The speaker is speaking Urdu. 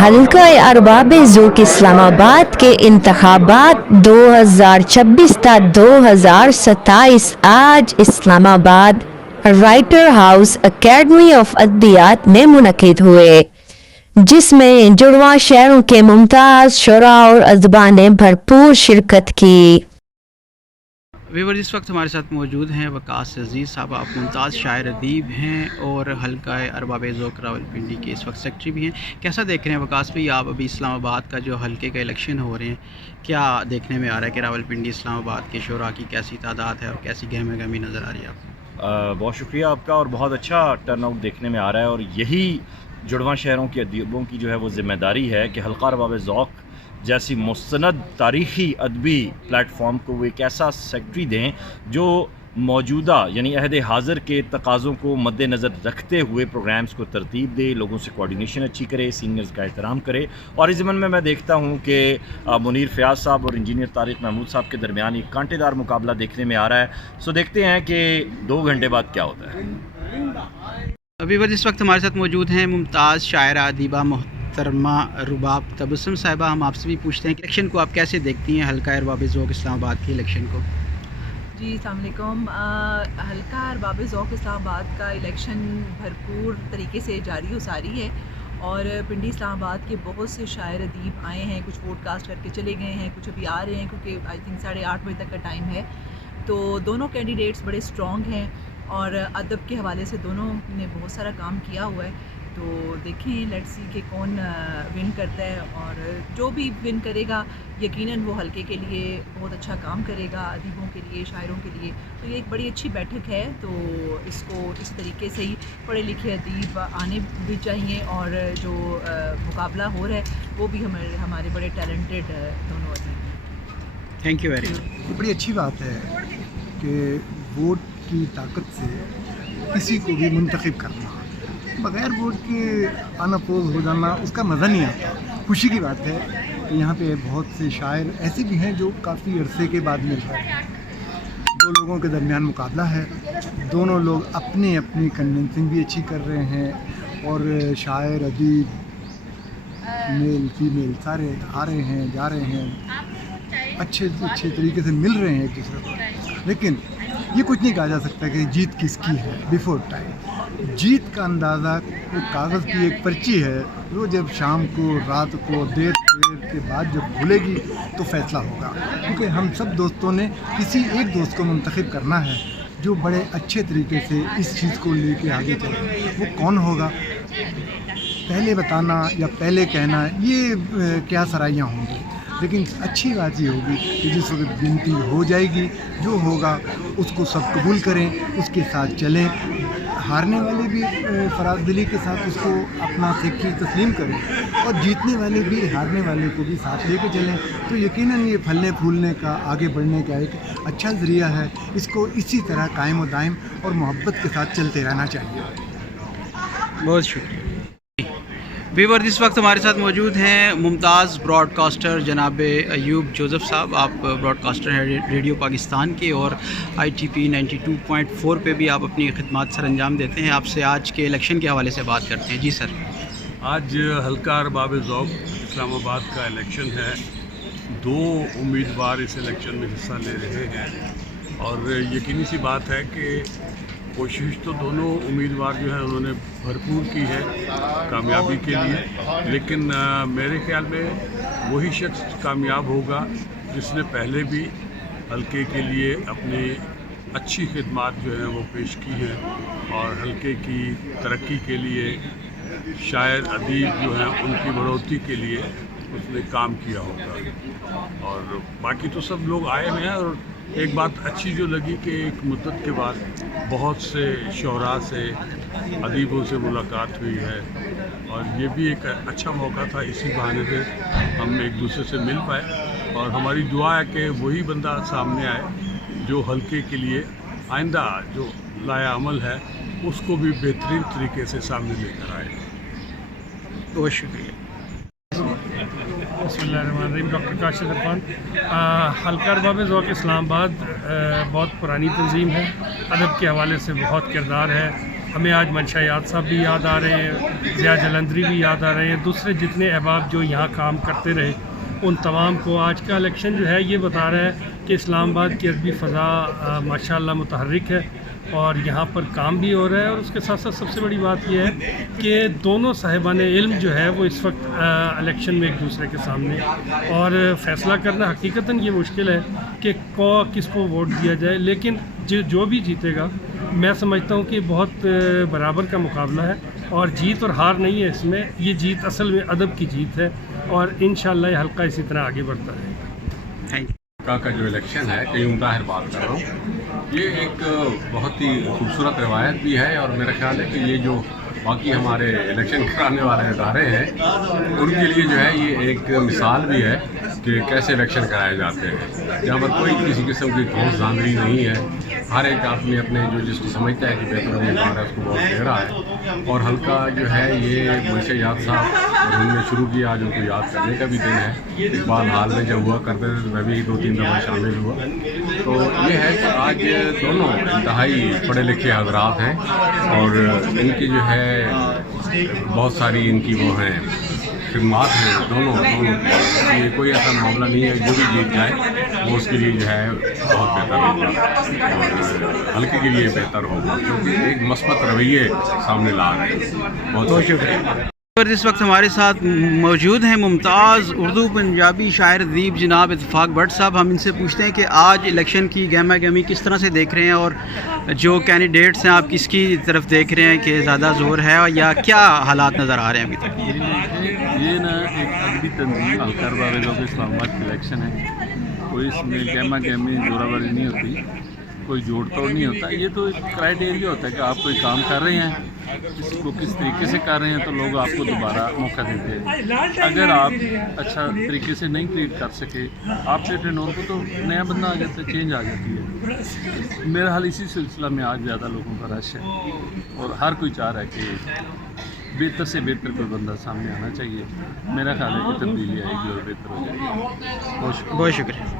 حلقہ ارباب ذوق اسلام آباد کے انتخابات 2026 تا 2027 آج اسلام آباد رائٹر ہاؤس اکیڈمی آف ادبیات میں منعقد ہوئے، جس میں جڑواں شہروں کے ممتاز شعراء اور ادباء نے بھرپور شرکت کی۔ ویور اس وقت ہمارے ساتھ موجود ہیں وقاص عزیز صاحب، آپ ممتاز شاعر ادیب ہیں اور حلقہ ارباب ذوق راولپنڈی کے اس وقت سیکرٹری بھی ہیں۔ کیسا دیکھ رہے ہیں وقاص بھائی، آپ ابھی اسلام آباد کا جو حلقے کا الیکشن ہو رہے ہیں، کیا دیکھنے میں آ رہا ہے کہ راولپنڈی اسلام آباد کے شعراء کی کیسی تعداد ہے اور کیسی گہمہ گہمی نظر آ رہی ہے آپ کو؟ بہت شکریہ آپ کا، اور بہت اچھا ٹرن آؤٹ دیکھنے میں آ رہا ہے، اور یہی جڑواں شہروں کے ادیبوں کی جو ہے وہ ذمہ داری ہے کہ حلقہ ارباب ذوق جیسی مستند تاریخی ادبی پلیٹ فارم کو وہ ایک ایسا سیکٹری دیں جو موجودہ یعنی عہد حاضر کے تقاضوں کو مد نظر رکھتے ہوئے پروگرامز کو ترتیب دے، لوگوں سے کوارڈینیشن اچھی کرے، سینئرز کا احترام کرے۔ اور اس ضمن میں دیکھتا ہوں کہ منیر فیاض صاحب اور انجینئر طارق محمود صاحب کے درمیان ایک کانٹے دار مقابلہ دیکھنے میں آ رہا ہے۔ سو دیکھتے ہیں کہ 2 گھنٹے بعد کیا ہوتا ہے۔ ابھی اس وقت ہمارے ساتھ موجود ہیں ممتاز شاعرہ ادیبہ محترمہ رباب تبسم صاحبہ۔ ہم آپ سے بھی پوچھتے ہیں کہ الیکشن کو آپ کیسے دیکھتی ہیں، حلقہ ارباب ذوق اسلام آباد کے الیکشن کو؟ جی السلام علیکم۔ حلقہ ارباب ذوق اسلام آباد کا الیکشن بھرپور طریقے سے جاری و ساری ہے، اور پنڈی اسلام آباد کے بہت سے شاعر ادیب آئے ہیں، کچھ ووٹ کاسٹ کر کے چلے گئے ہیں، کچھ ابھی آ رہے ہیں کیونکہ آئی تھنک 8:30 بجے تک کا ٹائم ہے۔ تو دونوں کینڈیڈیٹس بڑے اسٹرانگ ہیں اور ادب کے حوالے سے دونوں نے بہت سارا کام کیا ہوا ہے۔ تو دیکھیں لیٹس سی کہ کون ون کرتا ہے، اور جو بھی ون کرے گا یقیناً وہ حلقے کے لیے بہت اچھا کام کرے گا، ادیبوں کے لیے، شاعروں کے لیے۔ تو یہ ایک بڑی اچھی بیٹھک ہے، تو اس کو اس طریقے سے ہی پڑھے لکھے ادیب آنے بھی چاہیے، اور جو مقابلہ ہو رہا ہے وہ بھی ہمارے بڑے ٹیلنٹڈ دونوں ادیب ہیں۔ Thank you very much. یہ بڑی اچھی بات ہے کہ ووٹ کی طاقت سے کسی کو بھی منتخب کرنا، بغیر ووٹ کے اناپوز ہو جانا اس کا مزہ نہیں آتا۔ خوشی کی بات ہے کہ یہاں پہ بہت سے شاعر ایسے بھی ہیں جو کافی عرصے کے بعد مل رہے ہیں۔ 2 لوگوں کے درمیان مقابلہ ہے، دونوں لوگ اپنی اپنی کنونسنگ بھی اچھی کر رہے ہیں، اور شاعر ادیب میل فیمیل سارے آ رہے ہیں، جا رہے ہیں، اچھے طریقے سے مل رہے ہیں ایک دوسرے کو۔ لیکن یہ کچھ نہیں کہا جا سکتا کہ جیت کس کی ہے بیفور ٹائم۔ جیت کا اندازہ وہ کاغذ کی ایک پرچی ہے، وہ جب شام کو، رات کو، دیر کے بعد جب کھلے گی تو فیصلہ ہوگا، کیونکہ ہم سب دوستوں نے کسی ایک دوست کو منتخب کرنا ہے جو بڑے اچھے طریقے سے اس چیز کو لے کے آگے چلے۔ وہ کون ہوگا پہلے بتانا یا پہلے کہنا یہ کیا سرائیاں ہوں گی، لیکن اچھی بات یہ ہوگی کہ جس وقت گنتی ہو جائے گی جو ہوگا اس کو سب قبول کریں، اس کے ساتھ چلیں۔ ہارنے والے بھی فراز دلی کے ساتھ اس کو اپنا سیکٹری تسلیم کریں، اور جیتنے والے بھی ہارنے والے کو بھی ساتھ لے کے چلیں، تو یقیناً یہ پھلنے پھولنے کا، آگے بڑھنے کا ایک اچھا ذریعہ ہے۔ اس کو اسی طرح قائم و دائم اور محبت کے ساتھ چلتے رہنا چاہیے۔ بہت شکریہ۔ ویور اس وقت ہمارے ساتھ موجود ہیں ممتاز براڈ کاسٹر جناب ایوب جوزف صاحب۔ آپ براڈ کاسٹر ہیں ریڈیو پاکستان کے، اور ITP 92.4 پہ بھی آپ اپنی خدمات سر انجام دیتے ہیں۔ آپ سے آج کے الیکشن کے حوالے سے بات کرتے ہیں۔ جی سر۔ آج حلقہ ارباب ذوق اسلام آباد کا الیکشن ہے۔ 2 امیدوار اس الیکشن میں حصہ لے رہے ہیں، اور یقینی سی بات ہے کہ کوشش تو دونوں امیدوار جو ہیں انہوں نے بھرپور کی ہے کامیابی کے لیے، لیکن میرے خیال میں وہی شخص کامیاب ہوگا جس نے پہلے بھی حلقے کے لیے اپنی اچھی خدمات جو ہیں وہ پیش کی ہیں، اور حلقے کی ترقی کے لیے، شاعر ادیب جو ہیں ان کی بڑھوتری کے لیے اس نے کام کیا ہوگا۔ اور باقی تو سب لوگ آئے ہوئے ہیں، اور ایک بات اچھی جو لگی کہ ایک مدت کے بعد بہت سے شعراء سے، ادیبوں سے ملاقات ہوئی ہے، اور یہ بھی ایک اچھا موقع تھا، اسی بہانے سے ہم ایک دوسرے سے مل پائے، اور ہماری دعا ہے کہ وہی بندہ سامنے آئے جو حلقے کے لیے آئندہ جو لایا عمل ہے اس کو بھی بہترین طریقے سے سامنے لے کر آئے۔ بہت شکریہ۔ بسم اللہ الرحمن الرحیم۔ ڈاکٹر کاشف عرفان۔ حلقہ ارباب ذوق اسلام آباد بہت پرانی تنظیم ہے، ادب کے حوالے سے بہت کردار ہے، ہمیں آج منشا یاد صاحب بھی یاد آ رہے ہیں، ضیاء جلندری بھی یاد آ رہے ہیں، دوسرے جتنے احباب جو یہاں کام کرتے رہے ان تمام کو آج کا الیکشن جو ہے یہ بتا رہا ہے کہ اسلام آباد کی عربی فضا ماشاءاللہ متحرک ہے اور یہاں پر کام بھی ہو رہا ہے، اور اس کے ساتھ ساتھ سب سے بڑی بات یہ ہے کہ دونوں صاحبان علم جو ہے وہ اس وقت الیکشن میں ایک دوسرے کے سامنے، اور فیصلہ کرنا حقیقتاً یہ مشکل ہے کہ کس کو ووٹ دیا جائے، لیکن جو بھی جیتے گا میں سمجھتا ہوں کہ بہت برابر کا مقابلہ ہے اور جیت اور ہار نہیں ہے اس میں، یہ جیت اصل میں ادب کی جیت ہے اور انشاءاللہ یہ حلقہ اسی طرح آگے بڑھتا رہے گا۔ Thank you. کا جو الیکشن ہے قیوم طاہر بات کر رہا ہوں، یہ ایک بہت ہی خوبصورت روایت بھی ہے، اور میرا خیال ہے کہ یہ جو باقی ہمارے الیکشن کرانے والے ادارے ہیں ان کے لیے جو ہے یہ ایک مثال بھی ہے کہ کیسے الیکشن کرائے جاتے ہیں، جہاں پر کوئی کسی قسم کی دھوس دھاندلی نہیں ہے، ہر ایک آدمی اپنے جو جس کو سمجھتا ہے کہ بہتر امیدوار ہے اس کو ووٹ دے رہا ہے، اور حلقہ جو ہے یہ منشا یاد صاحب انہوں نے شروع کیا، آج ان کو یاد کرنے کا بھی دن ہے۔ اقبال حال میں جب ہوا کرتے تھے تو میں بھی 2-3 دفعہ شامل ہوا، تو یہ ہے کہ آج دونوں انتہائی پڑھے لکھے حضرات ہیں اور ان کی جو ہے بہت ساری ان کی وہ ہیں خدمات ہیں دونوں یہ کوئی ایسا معاملہ نہیں ہے جو بھی جیت جائے وہ اس کے لیے جو ہے بہت بہتر ہوگا اور حلقے کے لیے بہتر ہوگا، کیونکہ ایک مثبت رویے سامنے لا رہے ہیں۔ بہت شکریہ۔ اس وقت ہمارے ساتھ موجود ہیں ممتاز اردو پنجابی شاعر ادیب جناب اتفاق بٹ صاحب، ہم ان سے پوچھتے ہیں کہ آج الیکشن کی گہما گہمی کس طرح سے دیکھ رہے ہیں اور جو کینڈیڈیٹس ہیں آپ کس کی طرف دیکھ رہے ہیں کہ زیادہ زور ہے یا کیا حالات نظر آ رہے ہیں ابھی تک؟ یہ نا ایک ادبی تنظیم حلقہ ارباب ذوق اسلام آباد کی الیکشن ہے، کوئی اس میں گہما گہمی زورا باری نہیں ہوتی، کوئی جوڑ توڑ نہیں ہوتا، یہ تو ایک کرائٹیریا ہوتا ہے کہ آپ کوئی کام کر رہے ہیں اس کو کس طریقے سے کر رہے ہیں تو لوگ آپ کو دوبارہ موقع دیتے ہیں، اگر آپ اچھا طریقے سے نہیں ٹریٹ کر سکے آپ سے ٹرینور کو تو نیا بندہ آ جاتا ہے، چینج آ جاتی ہے۔ میرا حال اسی سلسلہ میں آج زیادہ لوگوں کا رش ہے اور ہر کوئی چاہ رہا ہے کہ بہتر سے بہتر کوئی بندہ سامنے آنا چاہیے، میرا خیال ہے کہ تبدیلی آئے گی اور بہتر ہو جائے گی۔ بہت شکریہ۔